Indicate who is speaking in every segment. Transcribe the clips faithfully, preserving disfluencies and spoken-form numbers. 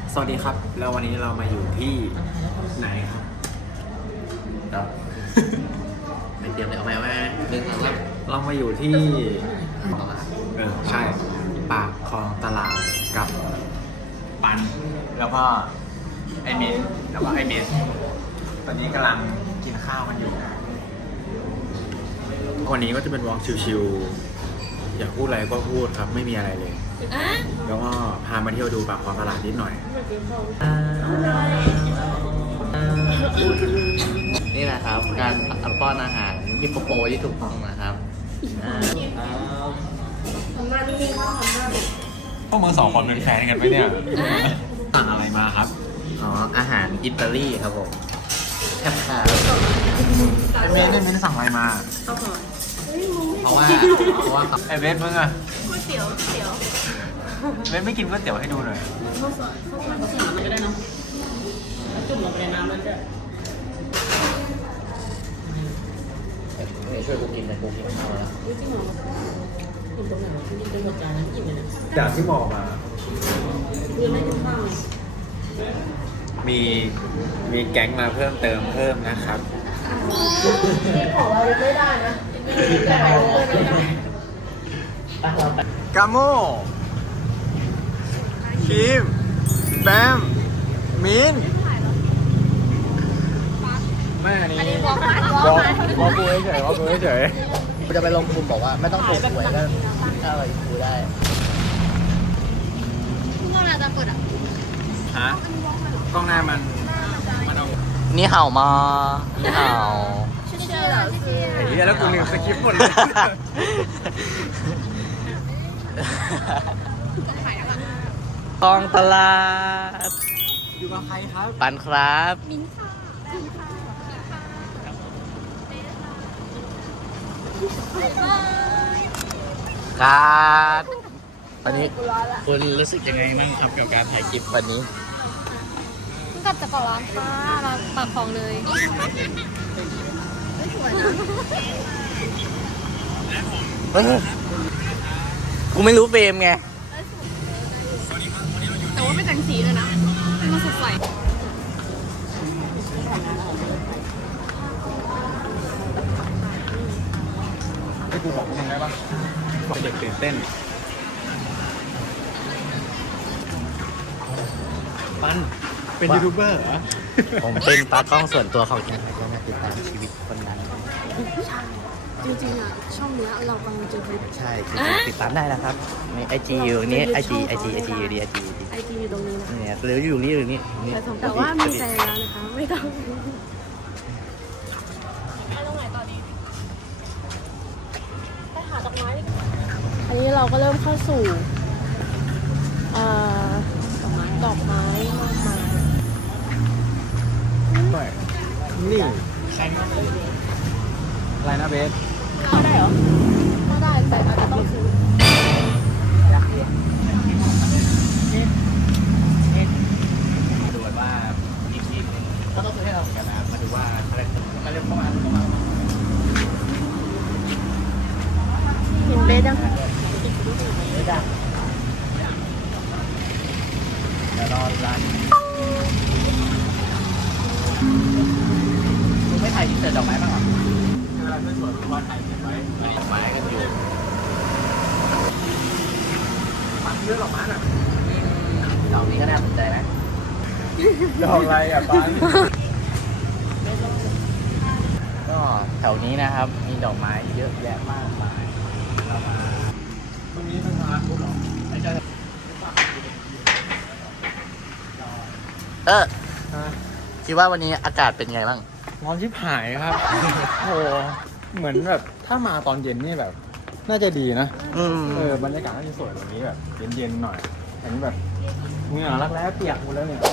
Speaker 1: สวัสดีครับแล้ววันนี้เรามาอยู่ที่ไหนครับ
Speaker 2: ครับไม่เตรียมเลยเอาไหมเอาไหมหนึ่งสองสาม
Speaker 1: เรามาอยู่ที่
Speaker 2: ตลาด
Speaker 1: เออใช่ปากคลองตลาดกับปันแล้วก็ไอเมสแล้วก็ไอเมสตอนนี้กำลังกินข้าวกันอยู่วันนี้ก็จะเป็นวอล์กชิวๆอยากพูดอะไรก็พูดครับไม่มีอะไรเลยแล้วก็พามาเที่ยวดูปากคลองตลาดนิดหน่อย
Speaker 2: นี่แหละครับ การป้อนอาหารฮิปโปโปที่ถูกต้องนะครับ
Speaker 1: พวกมึงสองคนเป็นแฟนกันไหมเนี่ยสั่งอะไรมาครับ
Speaker 2: อ๋ออาหารอิตาลีครับผมแคบคา
Speaker 1: ไอเมสไอเมสสั่งอะไรมา
Speaker 2: เพราะว่าเพราะว่า
Speaker 1: ไอเมสมึงอะ
Speaker 3: ก๋วยเตี๋ยวเตี๋ยว
Speaker 1: เมสไม่กินก๋วยเตี๋ยวให้ดูหน่อย
Speaker 3: ข้าวสวยข้าวสวยผสมมันก็ได้เนาะจุ่มลงไปในน้ำมันจะ
Speaker 2: ช่วยกูกินหน่อยกูกินข้าวแล้ว
Speaker 3: อุ้ยจริงเหรอกินตรงไหนวะกินจนหมดจานนั้นอิ่มเลยนะ
Speaker 1: จากที่บอกมา
Speaker 3: คือไม่กินข้าวเลย
Speaker 1: มีมีแก๊งมาเพิ่มเติมเพิ่มนะครับ
Speaker 3: ของเราไม่ได้นะไม่ได้ไม่ได้
Speaker 1: กาโมคิมแบมมินแม่นี้บอกบอกกูเฉยบอกกูเฉย
Speaker 2: กูจะไปลงทุนบอกว่าไม่ต้องปลูกหวยก็ถ้าอะไรกูได้
Speaker 3: คุณกำลังจะเปิดอ่ะ
Speaker 1: ฮะกล้องหน้ามันมันเอา
Speaker 2: นี่เห่ามานี่เห่า
Speaker 3: ชื่อชื่อเหรอชื่อ
Speaker 1: ไอ้เหี้ยแล้วกูลืมสคริปต์หมดเลย
Speaker 2: กองตลาด
Speaker 1: อยู่กับใครครับ
Speaker 2: ปันครับ
Speaker 3: มิ้นค่ะมิ้นค่ะ
Speaker 2: ครับตอนนี้คุณรู้สึกยังไงบ้างครับกับการถ่ายคลิปวันนี้
Speaker 4: เพิ่งกลับจากเกาะล้านค่ะมาปากคลองเลย
Speaker 2: เฮ้ยกูไม่รู้เฟรมไง
Speaker 4: แต่ว่าไม่แต่งสีเลยนะเป็นมาสดใส
Speaker 1: ให้กูบอกมึงได้ปะบอกเด็กตื่นเต้นปันเป็นยูทูบเบอร์เหรอ
Speaker 2: ผมเป็นตากล้องส่วนตัวของอินไทยนะติดตามชีวิตคนนั้น
Speaker 4: จริงๆอ่ะ ช่องเนี้ยเรากำลังจะไป
Speaker 2: ใช่คือติดตามได้นะครับในไอจีอยู่นี่ไอจีไอจีไอจีอยู่ดีไอจี
Speaker 4: ไอจีอยู่ตรงนี้นะ
Speaker 2: เนี่ยหรืออยู่นี่หรือนี่นี่
Speaker 4: แต่ว่ามีแฟนแล้วนะคะ ไม่ต้องอันนี้เราก็เริ่มเข้าสู่เอ่อดอกไม้มากมาย
Speaker 1: ไม่นี่อะไรนะเบส
Speaker 4: เข้าได้เหรอเข้าได้แต่อาจจะต้องซื้อ
Speaker 1: ดูว่าอีกทีนึงก็ต้องซื้อให้เราเหมือนกันนะมาดูว่าอะไรมาเร็วเข้ามาเข้ามา
Speaker 4: เห็นเบสยัง
Speaker 2: ไม่ได้เดี๋ยวรอร้านมึงไม่ถ่ายที่เจอดอกไม้บ้างเหรอ
Speaker 1: เวลาสวยๆว่าถ่ายเก็บไว้อันนี้
Speaker 2: ไม้กันอยู่
Speaker 1: ปันเยอะหรอมันอ่ะ
Speaker 2: ดอกนี้ก็น่าสนใจนะ
Speaker 1: ดอกอะไรอ่ะปัน
Speaker 2: ก็แถวนี้นะครับ มีดอกไม้เยอะแยะมากมายเรามา
Speaker 1: ตรงนี้เป็นร้านพุทธหรอ
Speaker 2: เออคิดว่าวันนี้อากาศเป็นไงบ้าง
Speaker 1: ร้อนชิบหายครับ โอ้โหเหมือนแบบถ้ามาตอนเย็นนี่แบบ น่าจะดีนะ
Speaker 2: อืม
Speaker 1: เออบรรยากาศน่าจะสวยแบบนี้แบบเย็นๆหน่อยอันนี้แบบเหงื่อรักแร้เปียกหมดแล้วเนี่ย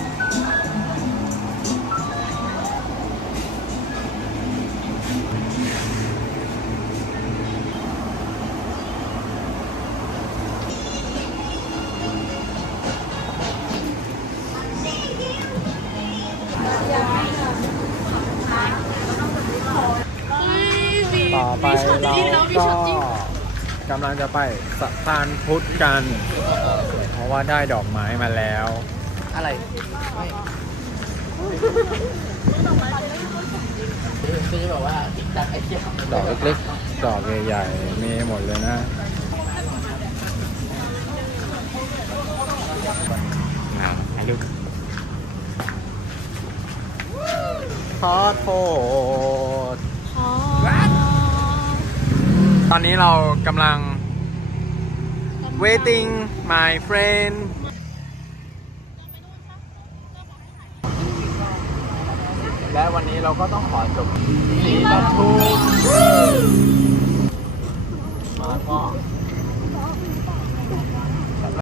Speaker 1: ต่อไปเราก็กำลังจะไปสะพานพุทธกัน เพราะว่าได้ดอกไม้มาแล้ว
Speaker 2: อะไรไม่คือจะบอกว่าติ๊กตักไอ้เทียบ
Speaker 1: ดอกเล็กๆ ดอกใหญ่ๆ มีหมดเลยนะถ่ายรูปขอโทษ
Speaker 4: พอ
Speaker 1: ตอนนี้เรากำลัง waiting my friend และวันนี้เราก็ต้องขอจบสีปทุมมาก็